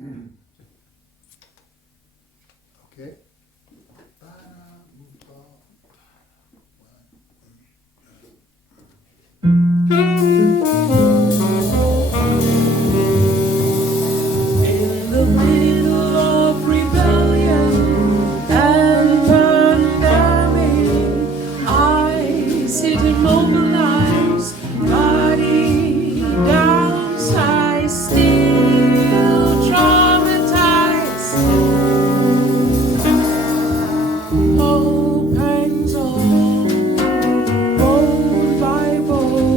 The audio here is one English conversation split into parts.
Okay. In the middle of rebellion and pandemic, I sit immobilized, body downside, still traumatized. Hope hangs on, bone by bone.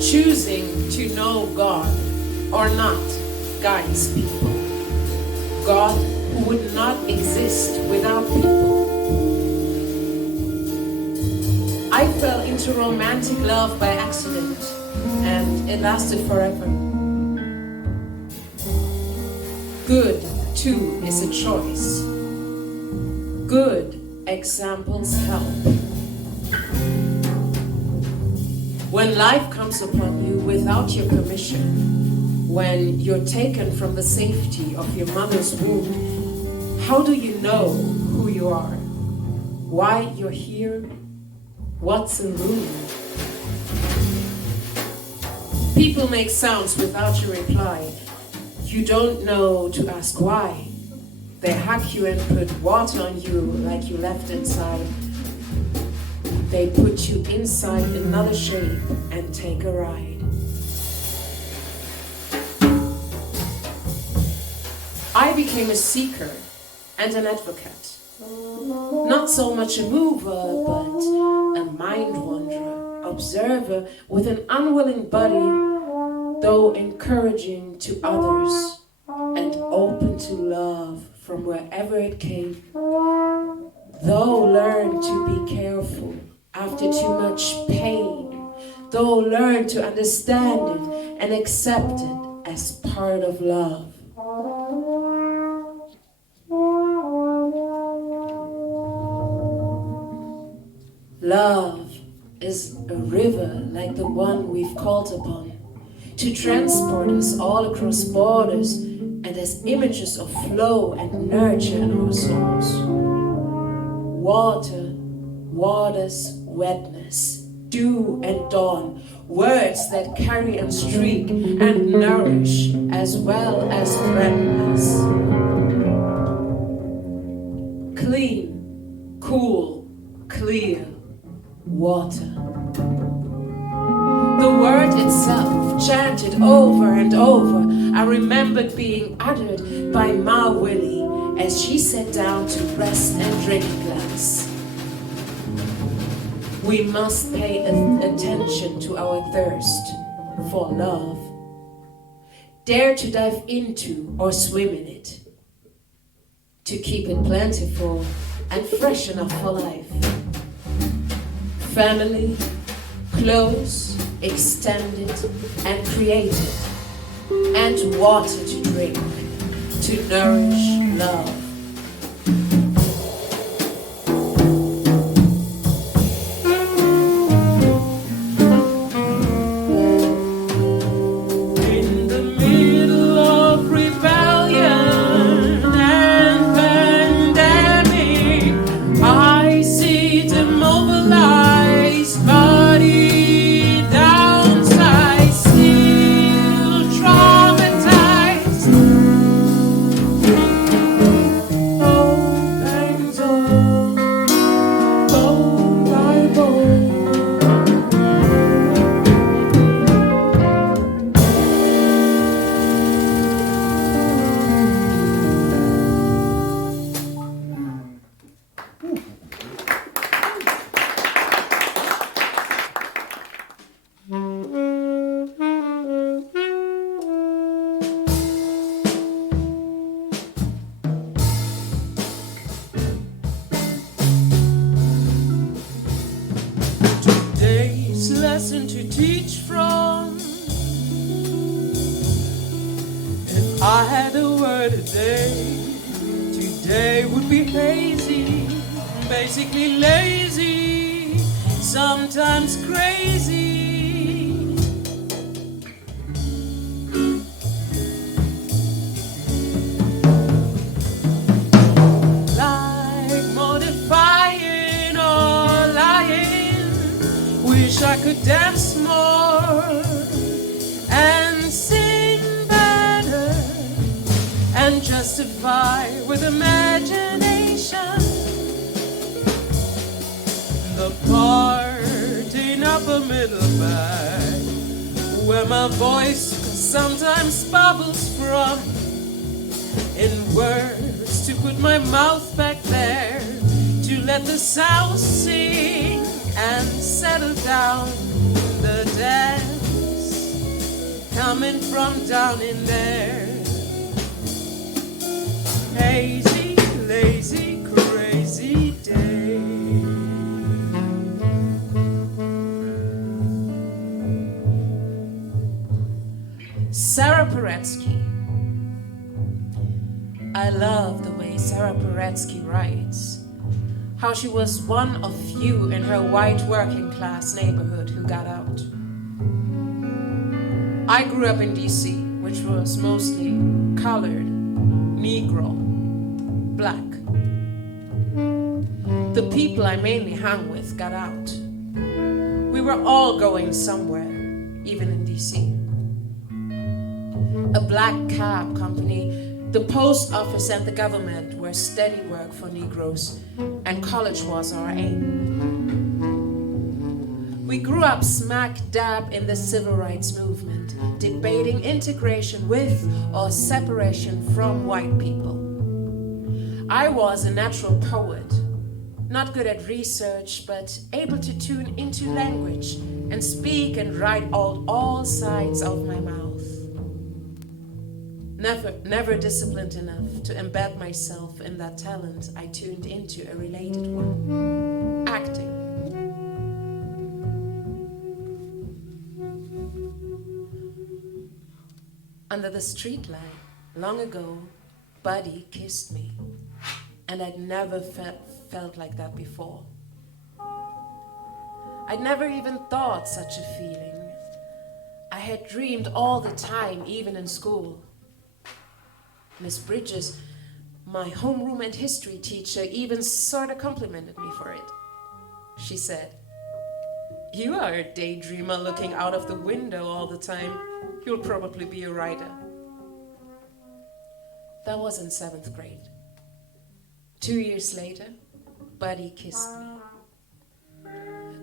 Choosing to know God or not guides people. God who would not exist without people. I fell into romantic love by accident, and it lasted forever. Good, too, is a choice. Good examples help. When life comes upon you without your permission, when you're taken from the safety of your mother's womb, how do you know who you are? Why you're here? What's in room? People make sounds without your reply. You don't know to ask why. They hack you and put water on you like you left inside. They put you inside another shape and take a ride. I became a seeker and an advocate. Not so much a mover, but a mind wanderer, observer with an unwilling body, though encouraging to others and open to love from wherever it came. Though learn to be careful after too much pain, though learn to understand it and accept it as part of love. Love is a river like the one we've called upon to transport us all across borders and as images of flow and nurture in our souls. Water, water's wetness, dew and dawn, words that carry and streak and nourish as well as threaten us. Clean, cool, clear water. The word itself, chanted over and over, I remembered being uttered by Ma Willie as she sat down to rest and drink a glass. We must pay attention to our thirst for love. Dare to dive into or swim in it, to keep it plentiful and fresh enough for life. Family, close, extended and created, and water to drink, to nourish love. Lesson to teach from. If I had a word a day, today would be hazy, basically lazy, sometimes crazy. Like modifying or lying, wish I could dance more and sing better and justify with imagination the part in Upper Middle Back where my voice sometimes bubbles from, in words to put my mouth back there, to let the sound sing and settle down the dance coming from down in there. Hazy, lazy, crazy day. Sara Paretsky. I love the way Sara Paretsky writes, how she was one of few in her white working class neighborhood who got out. I grew up in DC, which was mostly colored, Negro, black. The people I mainly hung with got out. We were all going somewhere, even in DC. A black cab company, the post office and the government were steady work for Negroes, and college was our aim. We grew up smack dab in the civil rights movement, debating integration with or separation from white people. I was a natural poet, not good at research, but able to tune into language and speak and write all sides of my mouth. Never disciplined enough to embed myself in that talent, I tuned into a related one, acting. Under the streetlight, long ago, Buddy kissed me, and I'd never felt like that before. I'd never even thought such a feeling. I had dreamed all the time, even in school. Miss Bridges, my homeroom and history teacher, even sort of complimented me for it. She said, "You are a daydreamer looking out of the window all the time. You'll probably be a writer." That was in 7th grade. 2 years later, Buddy kissed me.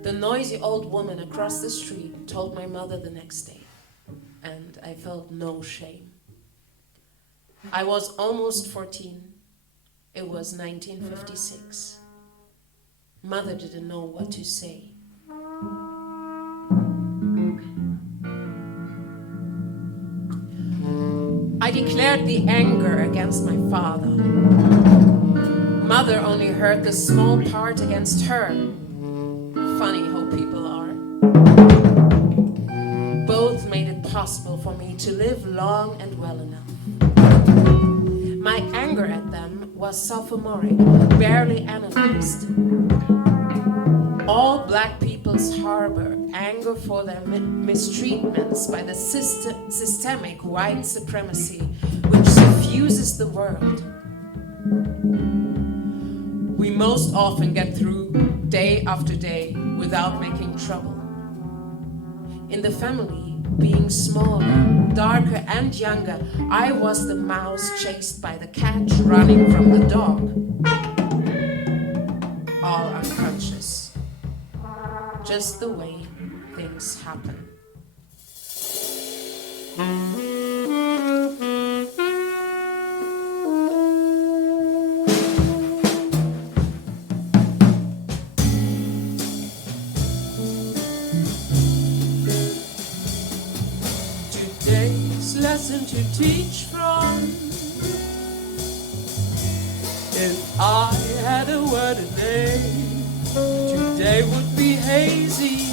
The noisy old woman across the street told my mother the next day, and I felt no shame. I was almost 14. It was 1956. Mother didn't know what to say. I declared the anger against my father. Mother only heard the small part against her. Funny how people are. Both made it possible for me to live long and well enough. My anger at them was sophomoric, barely analyzed. All black peoples harbor anger for their mistreatments by the systemic white supremacy which suffuses the world. We most often get through day after day without making trouble. In the family, being smaller, darker and younger, I was the mouse chased by the cat running from the dog. All unconscious. Just the way things happen. Today's lesson to teach from. If I had a word a day, today would be hazy,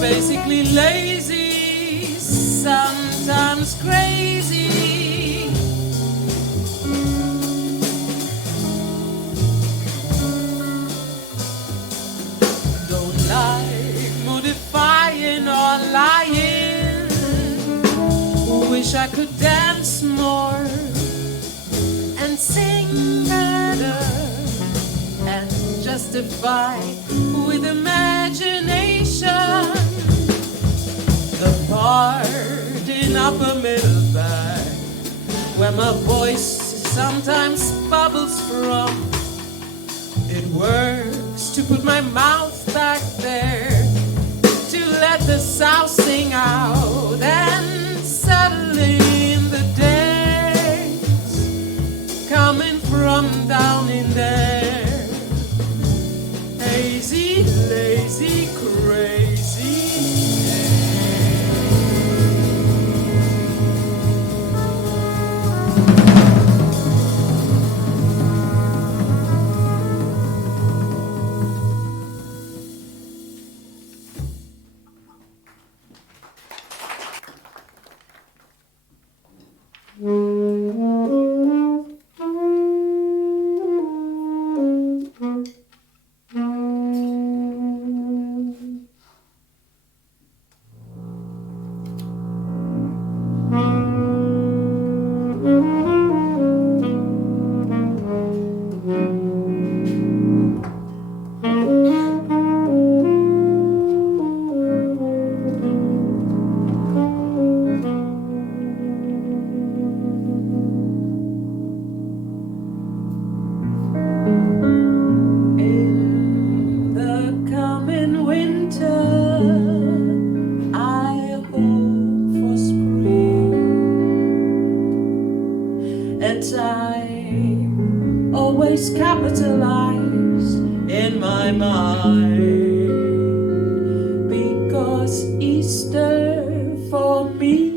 basically lazy, sometimes crazy. Don't lie lying. Wish I could dance more and sing better and justify with imagination the part in upper middle back where my voice sometimes bubbles from. It works to put my mouth back there to let the sound sing out, and suddenly in the days coming from down in there, hazy, lazy, crazy. Capitalize in my mind, because Easter for me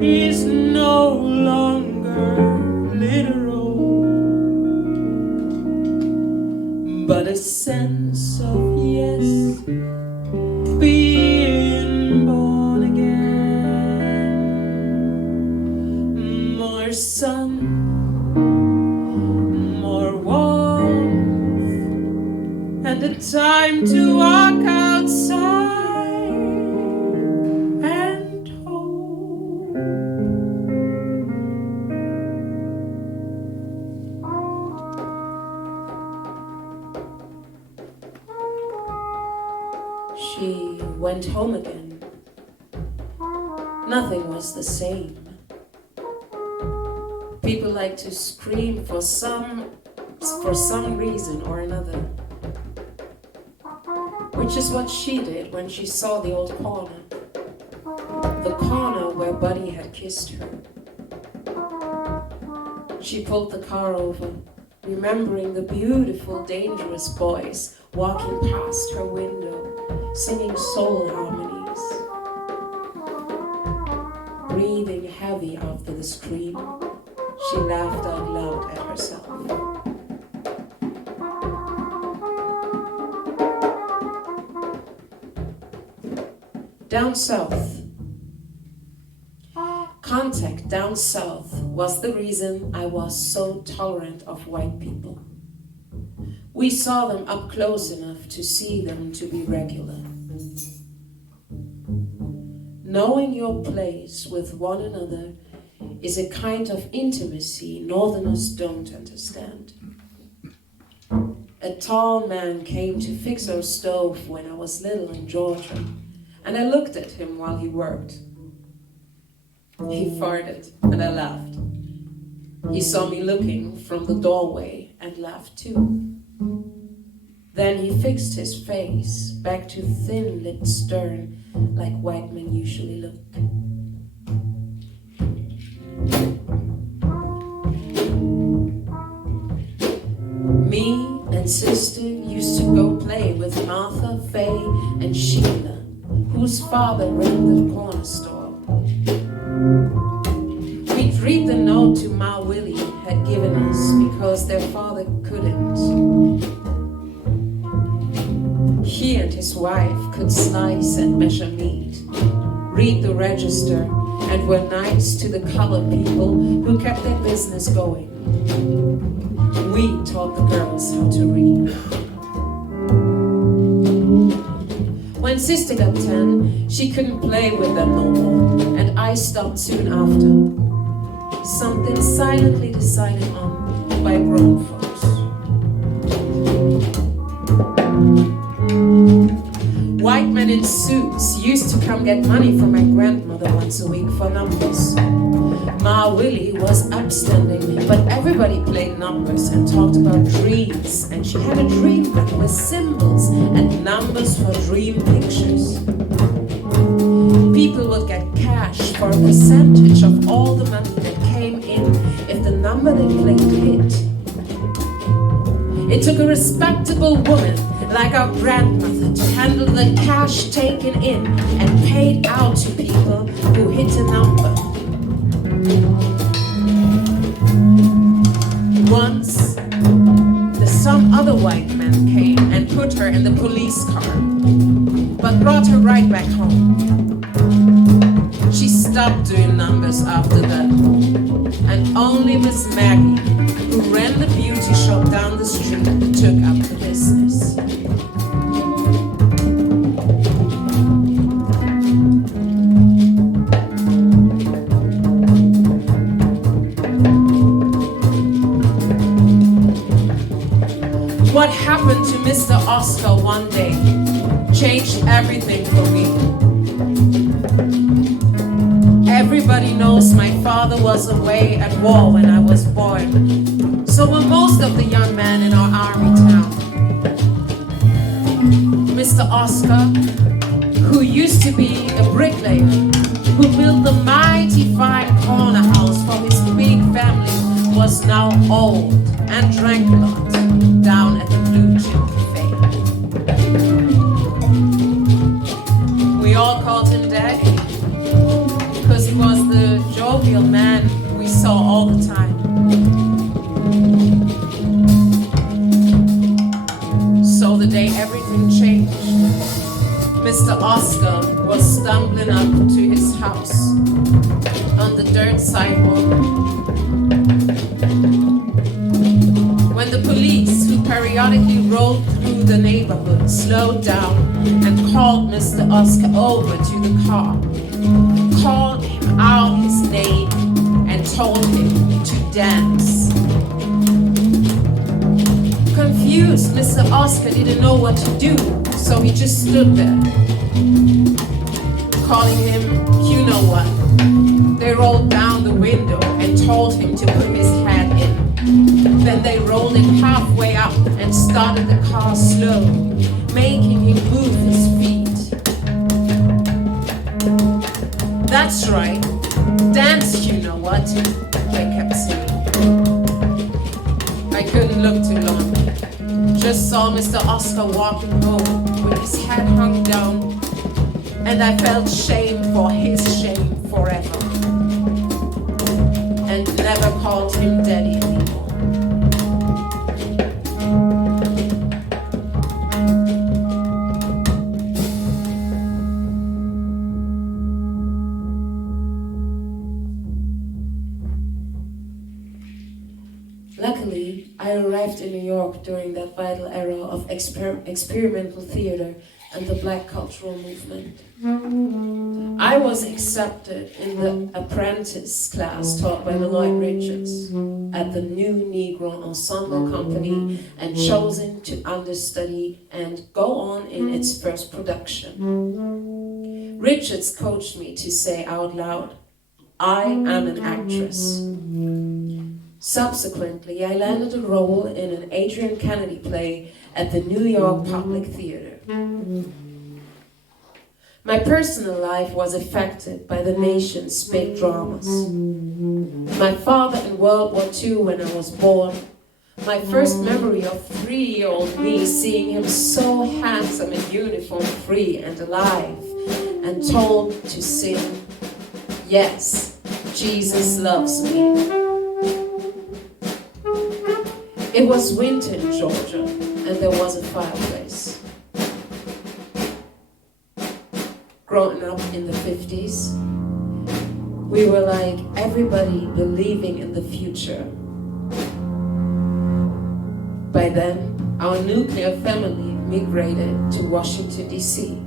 is no longer literal, but a sense of yes, being born again. More sun, and the time to walk outside and hope. She went home again. Nothing was the same. People like to scream for some reason or another. Which is what she did when she saw the old corner. The corner where Buddy had kissed her. She pulled the car over, remembering the beautiful, dangerous boys walking past her window, singing soul harmonies. Breathing heavy after the scream, she laughed out loud at herself. Down south. Contact down south was the reason I was so tolerant of white people. We saw them up close enough to see them to be regular. Knowing your place with one another is a kind of intimacy Northerners don't understand. A tall man came to fix our stove when I was little in Georgia, and I looked at him while he worked. He farted, and I laughed. He saw me looking from the doorway and laughed too. Then he fixed his face back to thin-lipped stern, like white men usually look. Me and sister used to go play with Martha, Faye, and Sheila, whose father ran the corner store. We'd read the note to Ma Willie had given us because their father couldn't. He and his wife could slice and measure meat, read the register, and were nice to the colored people who kept their business going. We taught the girls how to read. When when sister got 10, she couldn't play with them no more, and I stopped soon after. Something silently decided on by grown folks. White men in suits used to come get money from my grandmother once a week for numbers. Ma Willie was upstanding, but everybody played numbers and talked about dreams, and she had a dream book with symbols and numbers for dream pictures. People would get cash for a percentage of all the money that came in if the number they played hit. It took a respectable woman like our grandmother to handle the cash taken in and paid out to people who hit a number. Once, some other white man came and put her in the police car, but brought her right back home. She stopped doing numbers after that, and only Miss Maggie, who ran the beauty shop down the street, took up the business. What happened to Mr. Oscar one day changed everything for me. Everybody knows my father was away at war when I was born. So were most of the young men in our army town. Mr. Oscar, who used to be a bricklayer, who built the mighty fine corner house for his big family, was now old and drank a lot down at the Blue Chip Cafe. We all called him Daddy, because he was the jovial man we saw all the time. So the day everything changed, Mr. Oscar was stumbling up to his house on the dirt sidewalk when the police, who periodically rolled through the neighborhood, slowed down and called Mr. Oscar over to the car, called him out his name, and told him to dance. Confused, Mr. Oscar didn't know what to do, so he just stood there, calling him, you know what. They rolled down the window and told him to put his head in. Then they rolled it halfway up and started the car slow, making him move his feet. That's right, dance, you know what, they kept singing. I couldn't look too long. Just saw Mr. Oscar walking home with his head hung down, and I felt shame for his shame forever, and never called him Daddy anymore. Luckily, I arrived in New York during that vital era of experimental theater and the Black cultural movement. I was accepted in the apprentice class taught by Lloyd Richards at the New Negro Ensemble Company and chosen to understudy and go on in its first production. Richards coached me to say out loud, I am an actress. Subsequently, I landed a role in an Adrian Kennedy play at the New York Public Theater. My personal life was affected by the nation's big dramas. My father in World War II when I was born. My first memory of 3-year-old me seeing him so handsome in uniform, free and alive, and told to sing, yes, Jesus loves me. It was winter in Georgia, and there was a fireplace. Growing up in the 50s, we were like everybody believing in the future. By then, our nuclear family migrated to Washington, D.C.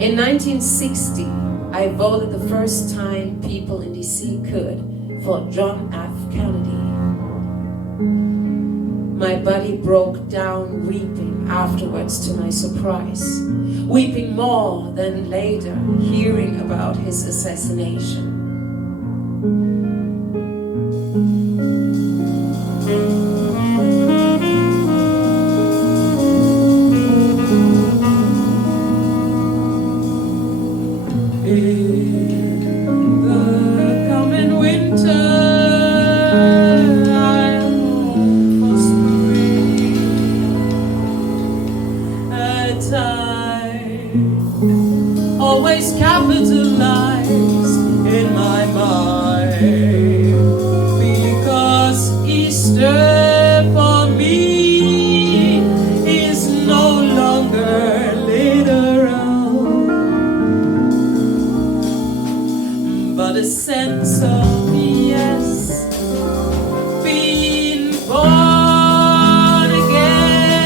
In 1960, I voted the first time people in DC could for John F. Kennedy. My body broke down weeping afterwards to my surprise, weeping more than later hearing about his assassination. Always capitalized in my mind, because Easter for me is no longer literal, but a sense of yes, being born again,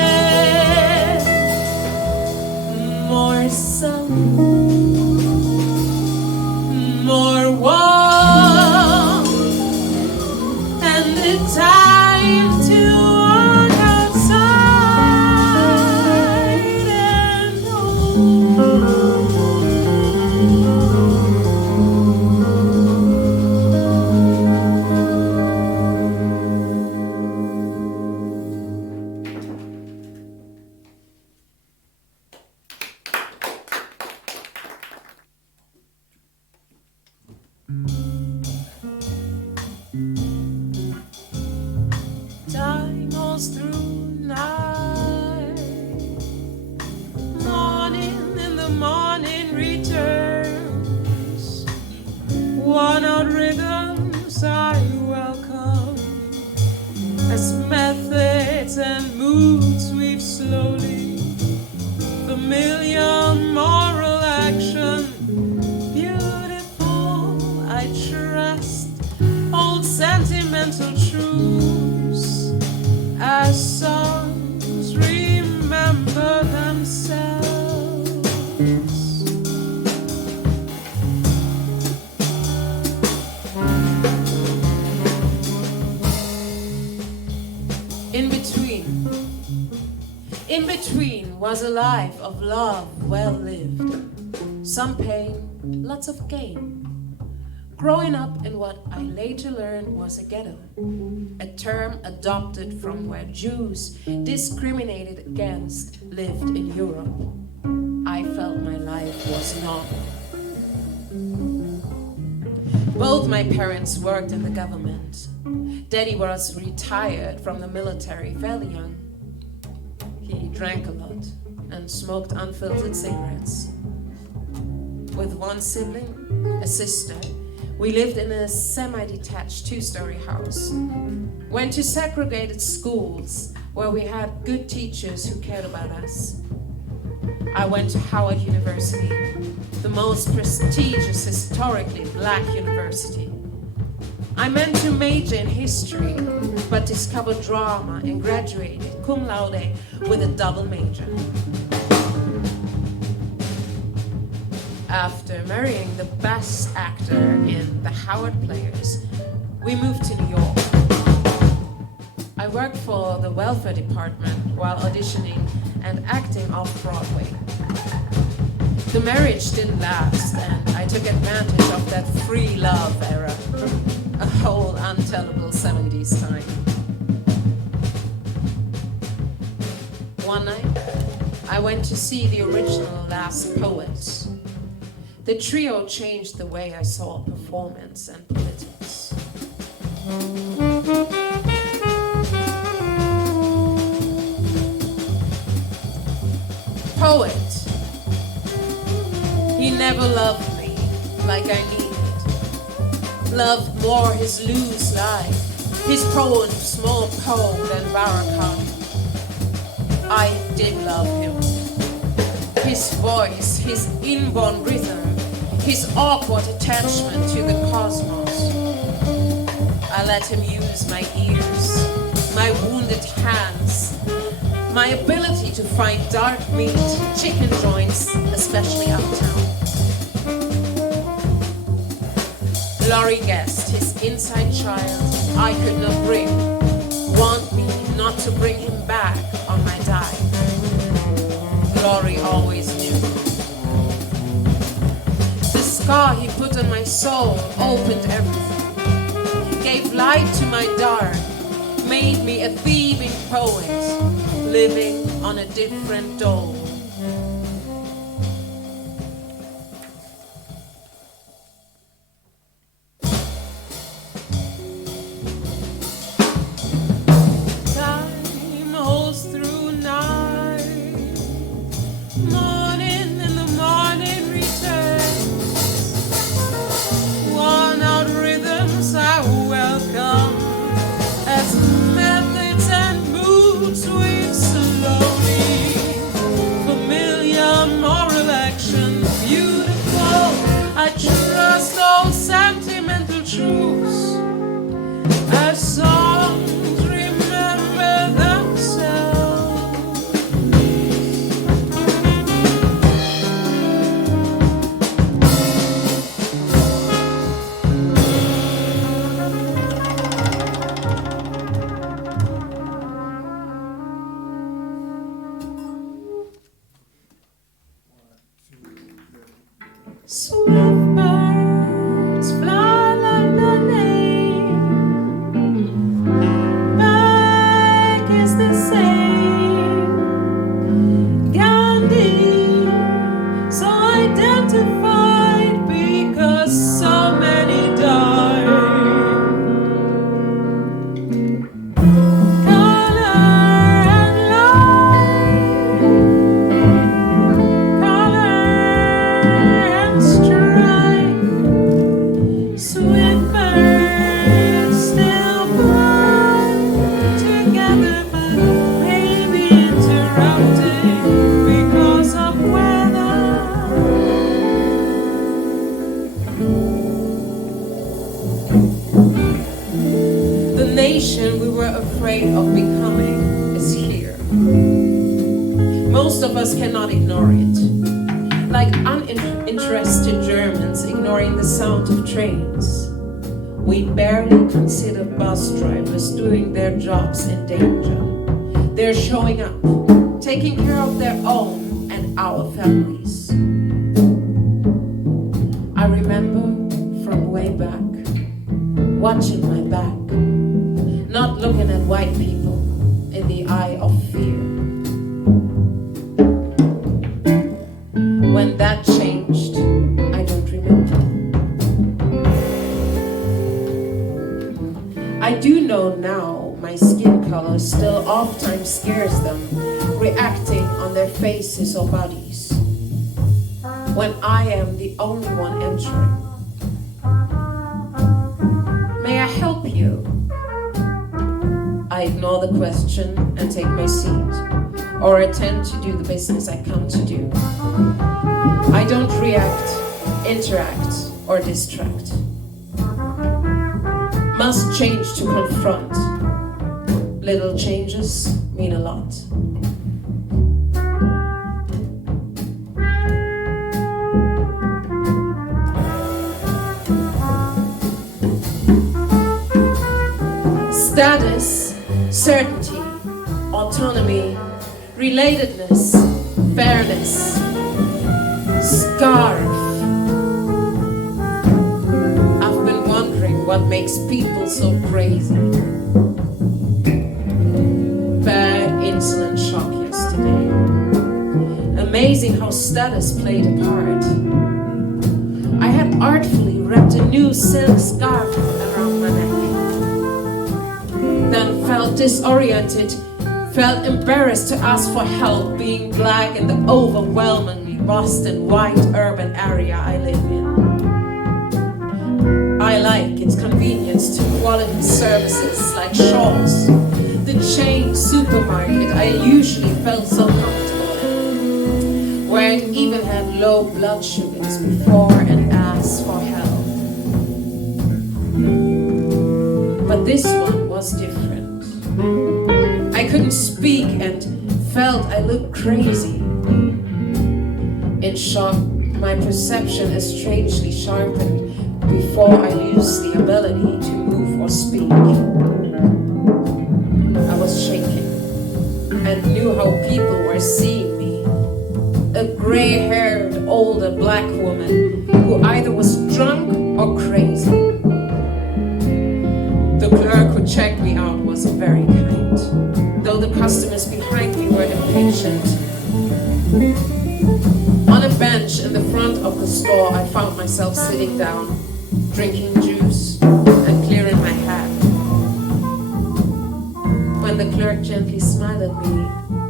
more sun, more warmth, and the time to walk outside and home. Time goes through night, morning in the morning returns, worn-out rhythms I welcome, as methods and moods weave slowly, familiar moral action, beautiful, I trust, old sentimental truths, as songs remember themselves. In between was a life of love well lived, some pain, lots of gain. Growing up in what I later learned was a ghetto, a term adopted from where Jews, discriminated against, lived in Europe. I felt my life was normal. Both my parents worked in the government. Daddy was retired from the military fairly young. He drank a lot and smoked unfiltered cigarettes. With one sibling, a sister, we lived in a semi-detached two-story house. Went to segregated schools where we had good teachers who cared about us. I went to Howard University, the most prestigious historically black university. I meant to major in history, but discovered drama and graduated cum laude with a double major. After marrying the best actor in the Howard Players, we moved to New York. I worked for the welfare department while auditioning and acting off-Broadway. The marriage didn't last, and I took advantage of that free love era, a whole untellable 70s time. One night, I went to see the original Last Poets. The trio changed the way I saw performance and politics. Poet. He never loved me like I needed. Loved more his loose life, his poems more cold than Barakat. I did love him. His voice, his inborn rhythm, his awkward attachment to the cosmos. I let him use my ears, my wounded hands, my ability to find dark meat, chicken joints, especially uptown. Laurie guessed his inside child I could not bring, want me not to bring him back on my dive. Laurie always knew. The scar he put on my soul opened everything, gave light to my dark, made me a thieving poet, living on a different dole. Time holds through night, morning and the morning returns, worn out rhythms I welcome as methods and moods swing slowly. Familiar moral action, beautiful. I trust all sentimental truths as songs remember themselves. Swift birds fly like the name. Back is the same. Gandhi, so identified because so many died. Color and light, color and strife. Swift birds still fly together, but maybe interrupted because of weather. The nation we were afraid of becoming is here. Most of us cannot ignore it. Like uninterested Germans ignoring the sound of trains. We barely consider bus drivers doing their jobs in danger. They're showing up, taking care of their own and our families. I remember from way back, watching my back, not looking at white people in the eye of fear. When that changed, I don't remember. I do know now my skin color still oftentimes scares them, reacting on their faces or bodies. When I am the only one entering. May I help you? I ignore the question and take my seat, or attend to do the business I come to do. I don't react, interact, or distract. Must change to confront. Little changes mean a lot. Status, certainty, autonomy, relatedness, fairness, S.C.A.R.F. I've been wondering what makes people so crazy. Bad insulin shock yesterday. Amazing how status played a part. I had artfully wrapped a new silk scarf around my neck. Then felt disoriented, felt embarrassed to ask for help being black in the overwhelmingly Boston white urban area I live in. I like its convenience to quality services like Shaw's, the chain supermarket I usually felt so comfortable in, where it even had low blood sugars before and asked for help. But this one was different. I couldn't speak and felt I looked crazy. In shock, my perception is strangely sharpened before I lose the ability to move or speak. I was shaking and knew how people were seeing me. A gray-haired, older black woman who either was drunk or crazy. The clerk who checked me out was very kind, though the customers behind me were impatient. On a bench in the front of the store, I found myself sitting down, drinking juice and clearing my hat. When the clerk gently smiled at me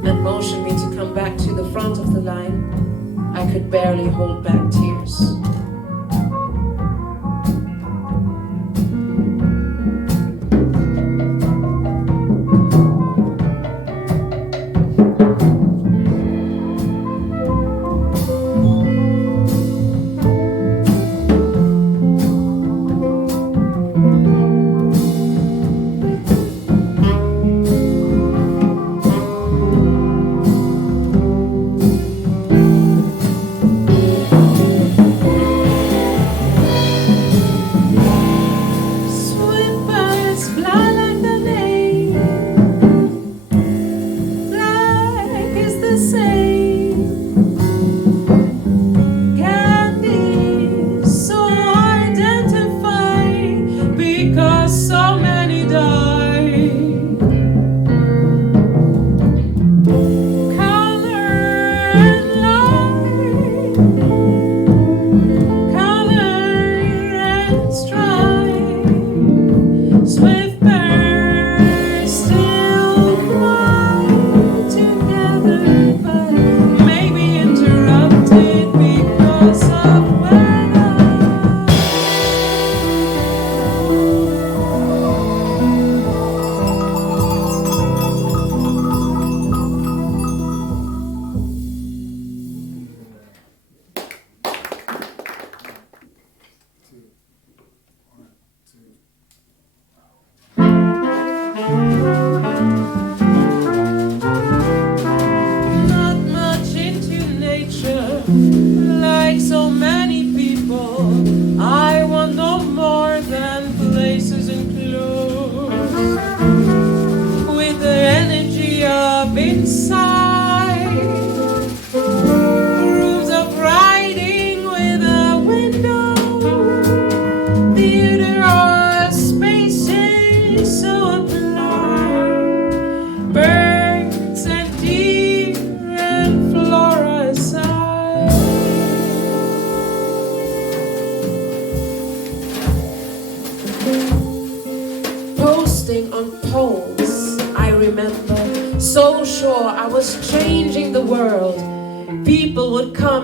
and motioned me to come back to the front of the line, I could barely hold back tears.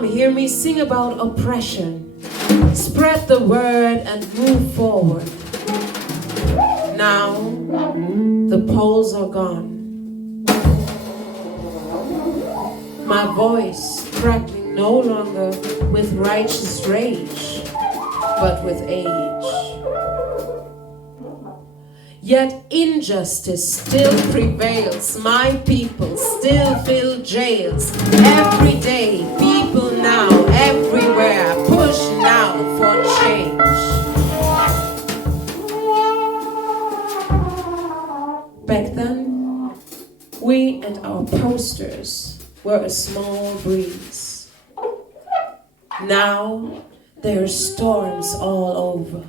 Hear me sing about oppression, spread the word and move forward. Now, the poles are gone. My voice crackling no longer with righteous rage, but with age. Yet injustice still prevails. My people still fill jails. Every day, people now, everywhere, pushing out for change. Back then, we and our posters were a small breeze. Now, there are storms all over.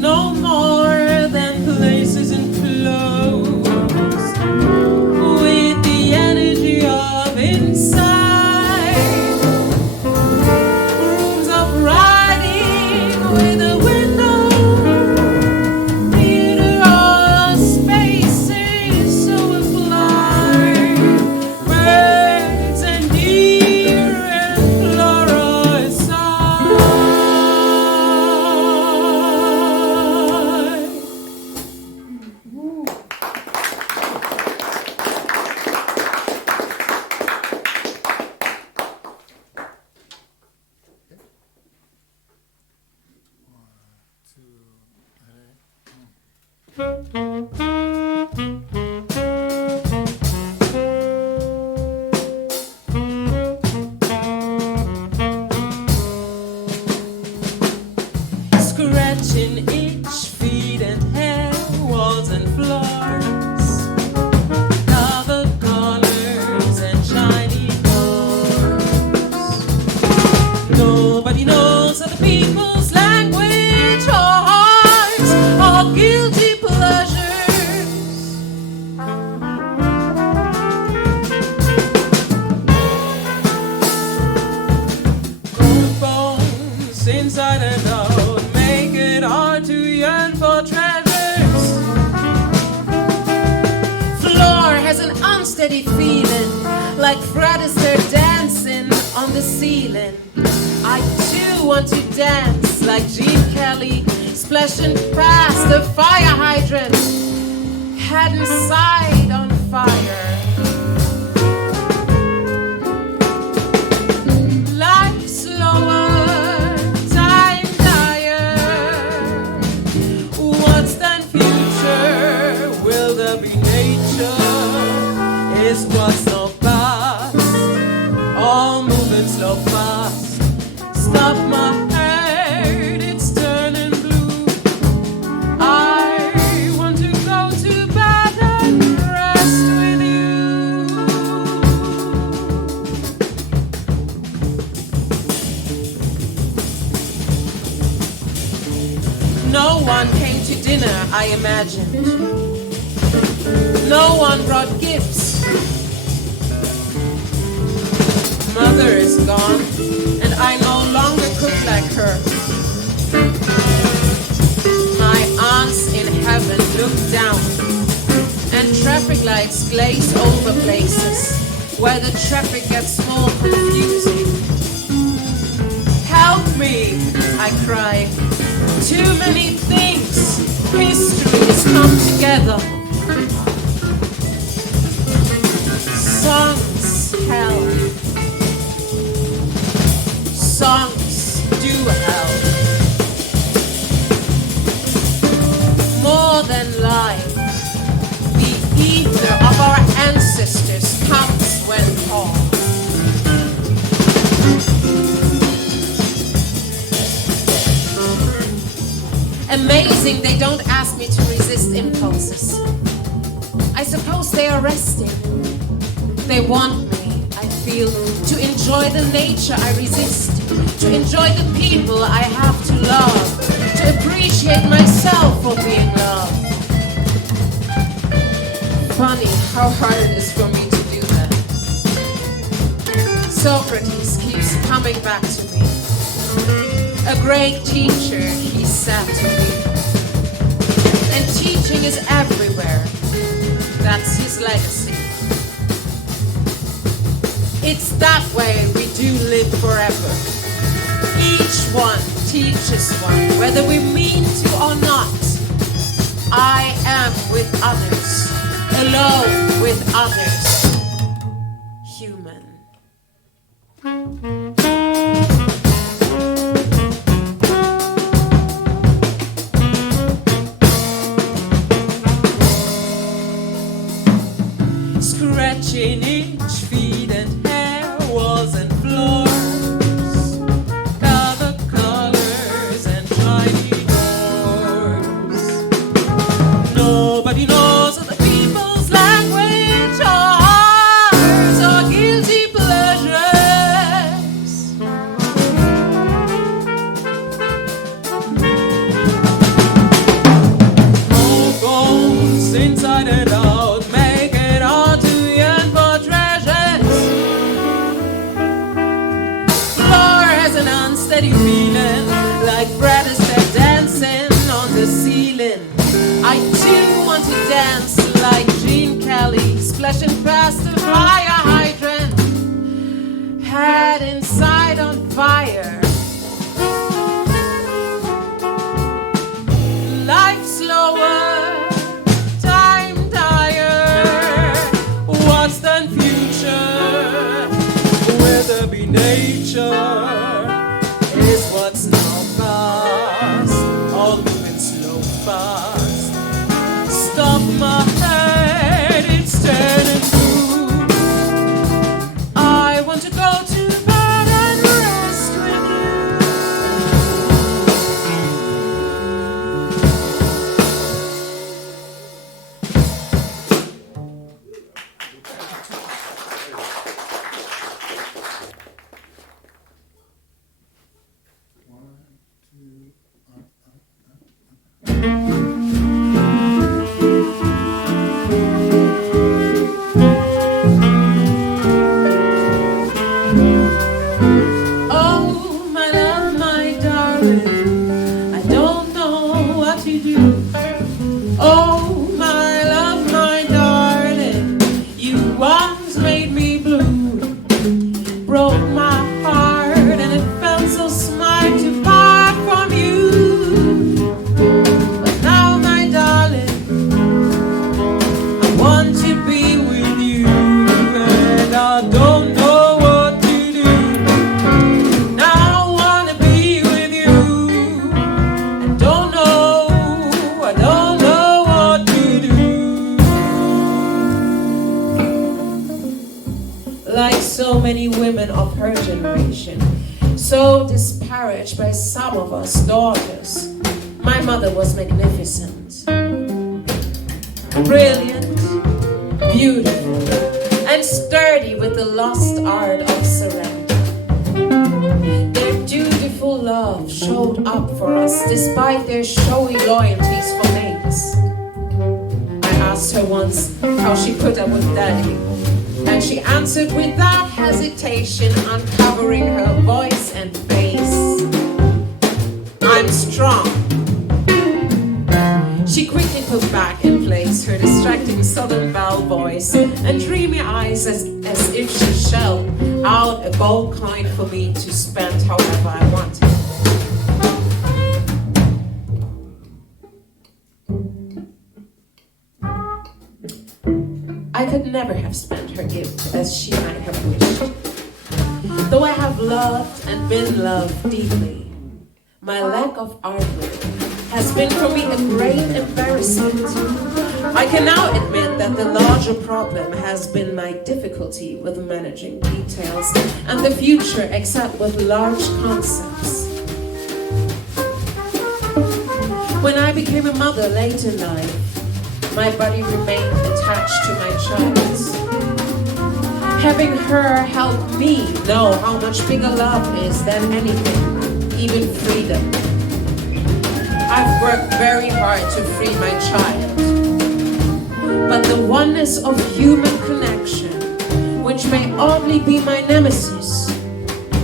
No more than places and clothes, with the energy of inside, rooms of riding with a window unsteady feeling, like Fred Astaire dancing on the ceiling. I too want to dance like Gene Kelly, splashing past the fire hydrant, head and side on fire. Life slower, time dire. What's then future? Will there be nature? Is what's not past? All moving slow fast. Stop my head, it's turning blue. I want to go to bed and rest with you. No one came to dinner, I imagined. No one brought gifts. Mother is gone, and I no longer cook like her. My aunts in heaven look down, and traffic lights glaze over places where the traffic gets more confusing. Help me, I cry. Too many things, histories come together. Songs help. Songs do help. More than life, the ether of our ancestors comes when called. Amazing they don't ask me to resist impulses. I suppose they are resting. They want me, I feel, to enjoy the nature I resist, to enjoy the people I have to love, to appreciate myself for being loved. Funny how hard it is for me to do that. Socrates keeps coming back to me. A great teacher, he said to me. And teaching is everywhere. That's his legacy. It's that way we do live forever. Each one teaches one, whether we mean to or not. I am with others, alone with others, human. Scratching each feet and hair, walls and floors, color colors and shiny doors. Nobody knows of the people's language or ours or guilty pleasures. More bones inside and out. Steady feeling like Brad is there dancing on the ceiling. I too want to dance like Gene Kelly, splashing past the fire hydrant, head inside on fire. Life slower, time dire. What's then future? Will there be nature? Is what's now past, all moving slow fast. Stop my head, it's turning blue. I want to go to bed and rest with like so many women of her generation, so disparaged by some of us daughters. My mother was magnificent, brilliant, beautiful, and sturdy with the lost art of surrender. Their dutiful love showed up for us despite their showy loyalties for mates. I asked her once how she put up with Daddy, and she answered without hesitation, uncovering her voice and face. I'm strong. She quickly put back in place her distracting southern belle voice and dreamy eyes as if she shelled out a gold coin for me to spend however I wanted. I could never have spent her gift as she might have wished. Though I have loved and been loved deeply, my lack of artwork has been for me a great embarrassment. I can now admit that the larger problem has been my difficulty with managing details and the future except with large concepts. When I became a mother late in life, my body remained attached to my child. Having her help me know how much bigger love is than anything, even freedom. I've worked very hard to free my child, but the oneness of human connection, which may oddly be my nemesis,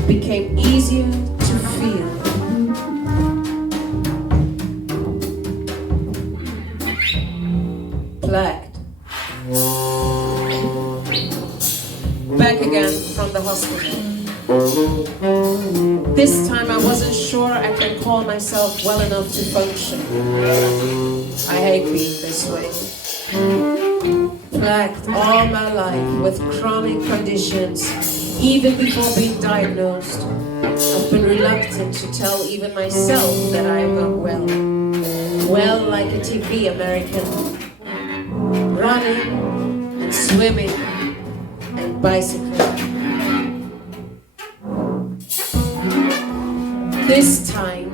became easier to feel. Plagued. Back again from the hospital. This time I wasn't sure I can call myself well enough to function. I hate being this way. Plagued all my life with chronic conditions, even before being diagnosed. I've been reluctant to tell even myself that I am not well. Well, like a TV American. Running and swimming and bicycling. This time,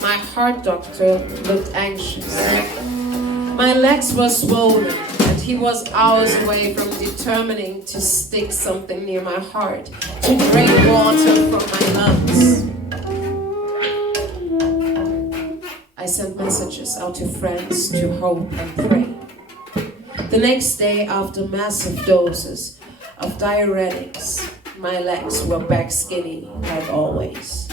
my heart doctor looked anxious. My legs were swollen, and he was hours away from determining to stick something near my heart to drain water from my lungs. I sent messages out to friends to hope and pray. The next day, after massive doses of diuretics, my legs were back skinny like always.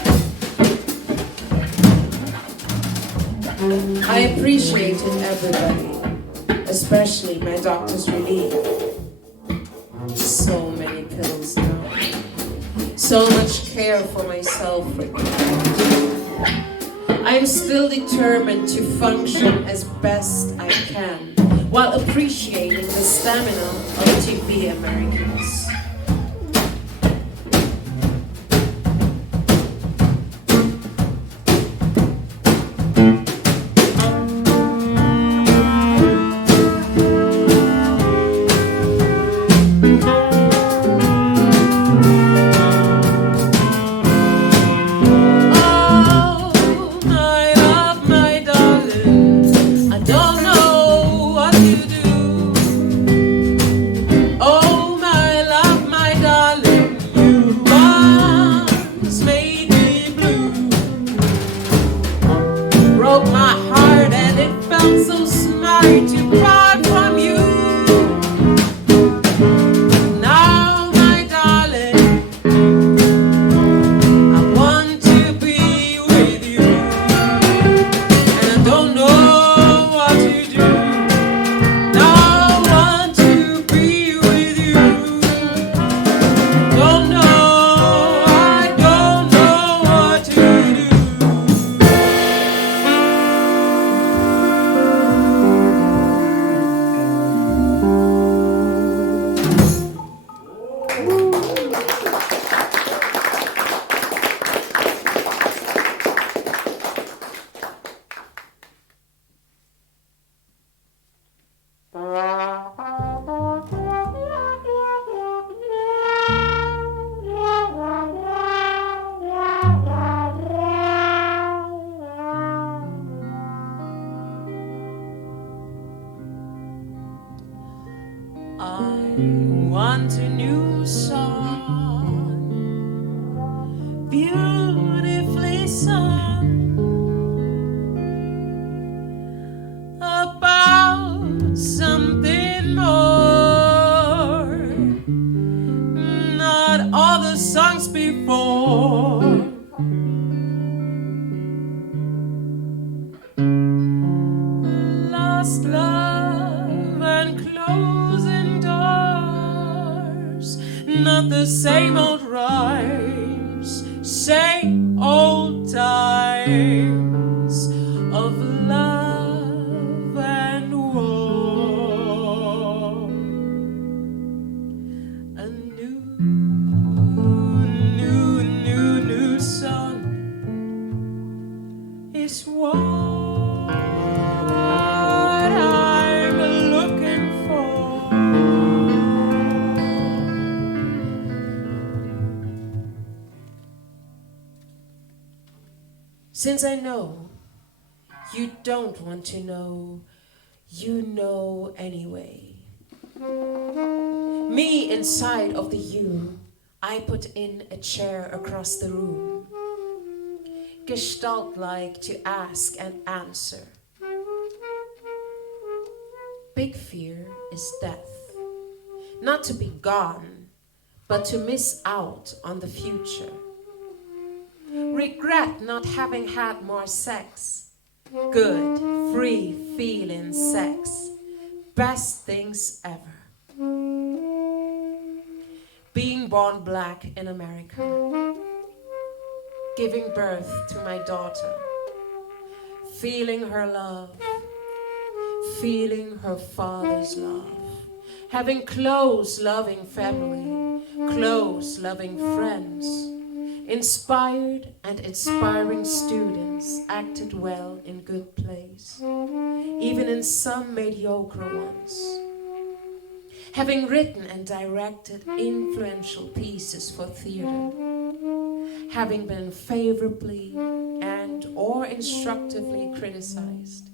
I appreciated everybody, especially my doctor's relief. So many pills now. So much care for myself required. I am still determined to function as best I can, while appreciating the stamina of TV Americans. Oh, my not all the songs before. Lost love and closing doors, not the same old rhymes, same old times of love and war. A new song is what I'm looking for. Since I know you don't want to know, you know anyway. Me inside of the you, I put in a chair across the room, gestalt-like to ask and answer. Big fear is death, not to be gone, but to miss out on the future. Regret not having had more sex. Good, free feeling sex. Best things ever. Being born black in America. Giving birth to my daughter. Feeling her love. Feeling her father's love. Having close, loving family. Close, loving friends. Inspired and inspiring students acted well in good plays, even in some mediocre ones. Having written and directed influential pieces for theater, having been favorably and or instructively criticized,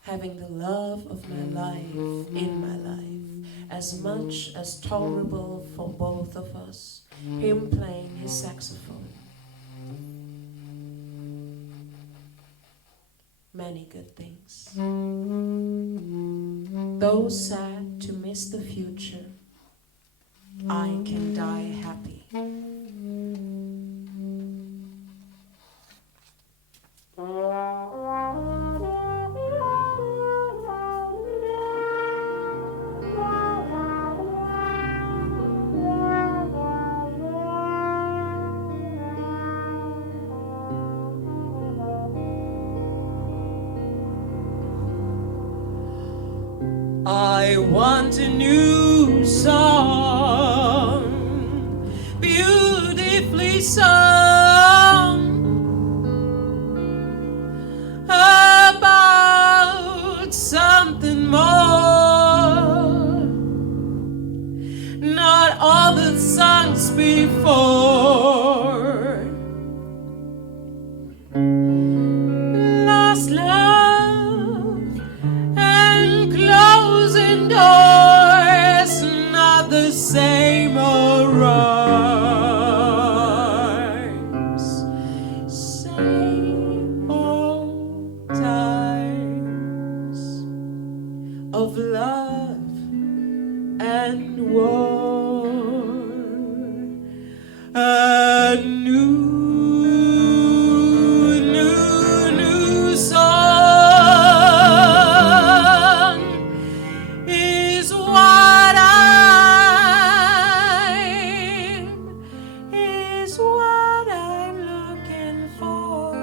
having the love of my life in my life, as much as tolerable for both of us, him playing his saxophone. Many good things. Though sad to miss the future, I can die happy. I want a new song, beautifully sung, about something more, not all the songs before. Lost love and closing doors, not the same old rhymes, same old times of love and war. A new song is what I'm looking for.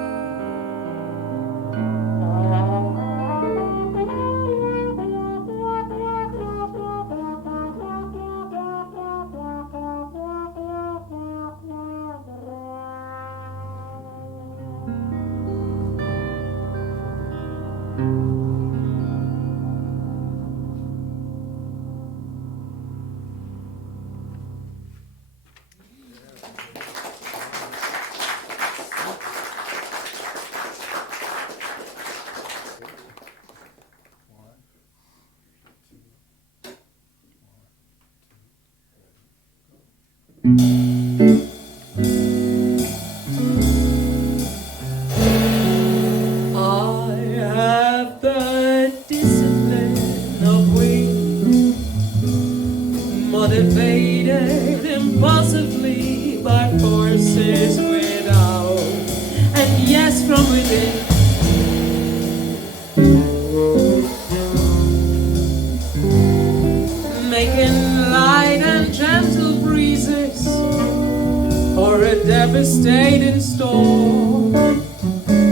I have the discipline of waiting. motivated impulsively by forces without, and yes, from within. Making light and gentle breezes for a devastating storm,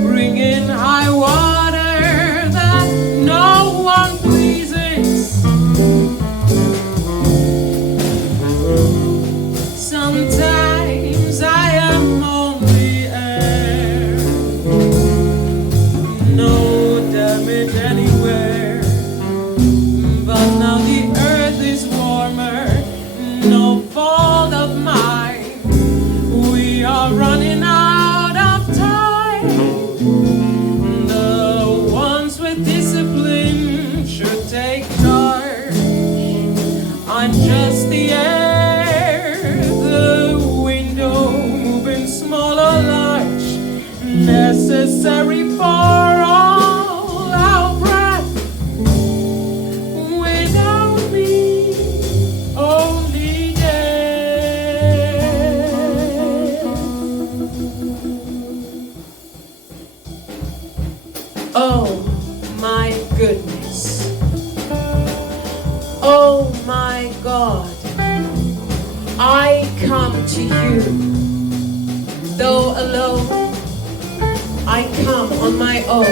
bringing high water that no one pleases. Sometimes I am only air, no damage anywhere, but now the earth is warmer, no fault of mine. We are running out of time. The ones with discipline should take charge. I'm just the air, the window, moving small or large, necessary for all our breath. Without me, only death. Oh my goodness. Oh my God. I come to you. Though alone, I come on my own.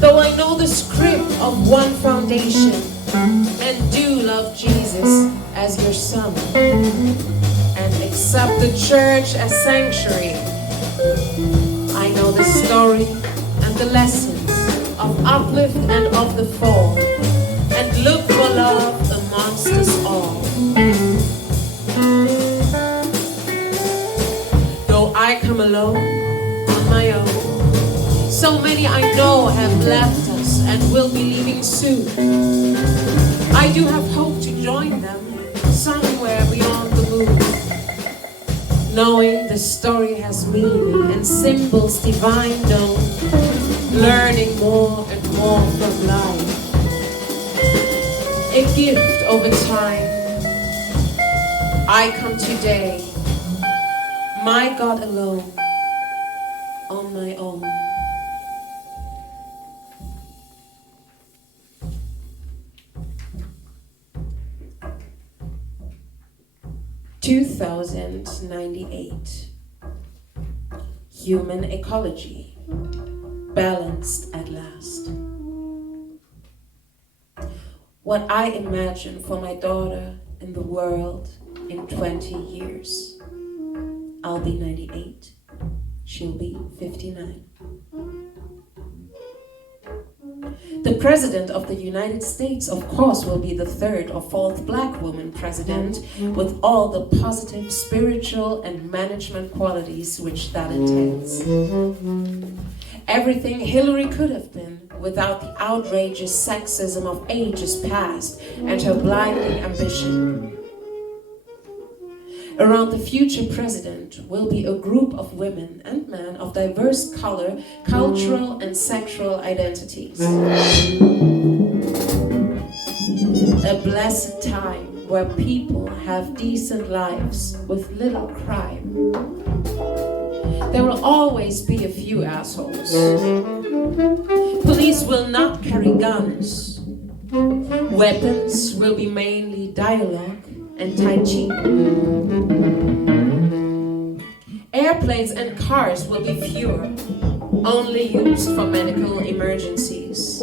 Though I know the script of one foundation and do love Jesus as your son and accept the church as sanctuary, I know the story and the lessons of uplift and of the fall, and look for love amongst us all. Though I come alone on my own, so many I know have left us and will be leaving soon. I do have hope to join them somewhere beyond the moon, knowing the story has meaning and symbols divine known, learning more and more from life, a gift over time. I come today, my God alone, on my own. (2098) Human ecology, balanced at last. What I imagine for my daughter in the world in 20 years. I'll be 98. She'll be 59. The President of the United States, of course, will be the third or fourth black woman president, with all the positive spiritual and management qualities which that entails. Everything Hillary could have been without the outrageous sexism of ages past and her blinding ambition. Around the future president will be a group of women and men of diverse color, cultural and sexual identities. A blessed time where people have decent lives with little crime. There will always be a few assholes. Police will not carry guns. Weapons will be mainly dialogue and Tai Chi. Airplanes and cars will be fewer, only used for medical emergencies.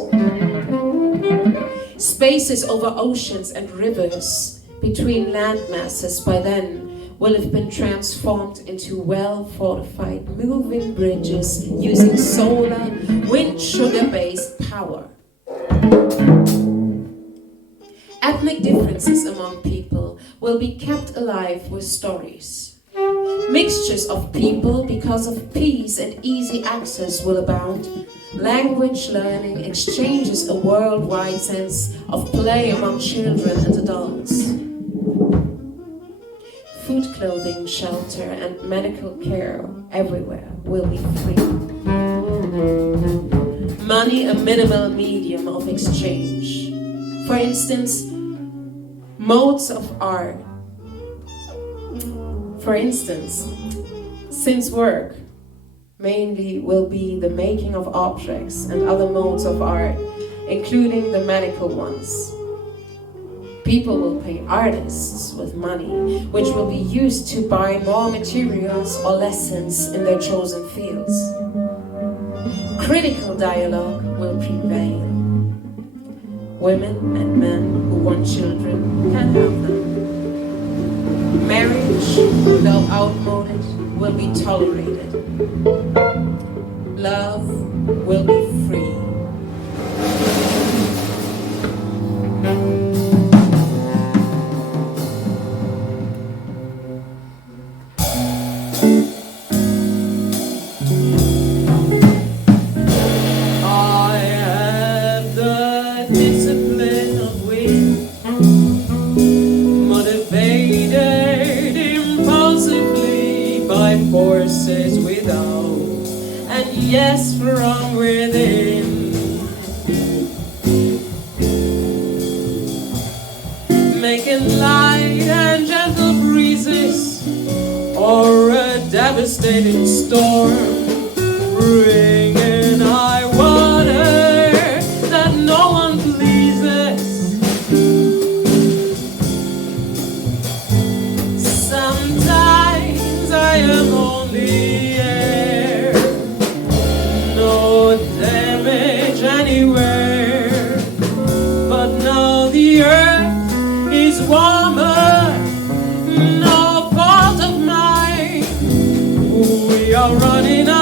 Spaces over oceans and rivers between land masses by then will have been transformed into well-fortified moving bridges using solar, wind, sugar-based power. Ethnic differences among people will be kept alive with stories. Mixtures of people because of peace and easy access will abound. Language learning exchanges a worldwide sense of play among children and adults. Food, clothing, shelter, and medical care everywhere will be free. Money a minimal medium of exchange. For instance, Modes of art. For instance, since work mainly will be the making of objects and other modes of art, including the medical ones, people will pay artists with money, which will be used to buy more materials or lessons in their chosen fields. Critical dialogue will prevail. Women and men who want children can have them. Marriage, though outmoded, will be tolerated. Love will be free. Forces without, and yes, from within, making light and gentle breezes, or a devastating storm, bringing high water that no one pleases. Sometimes I am only air, no damage anywhere, but now the earth is warmer, no fault of mine, we are running out.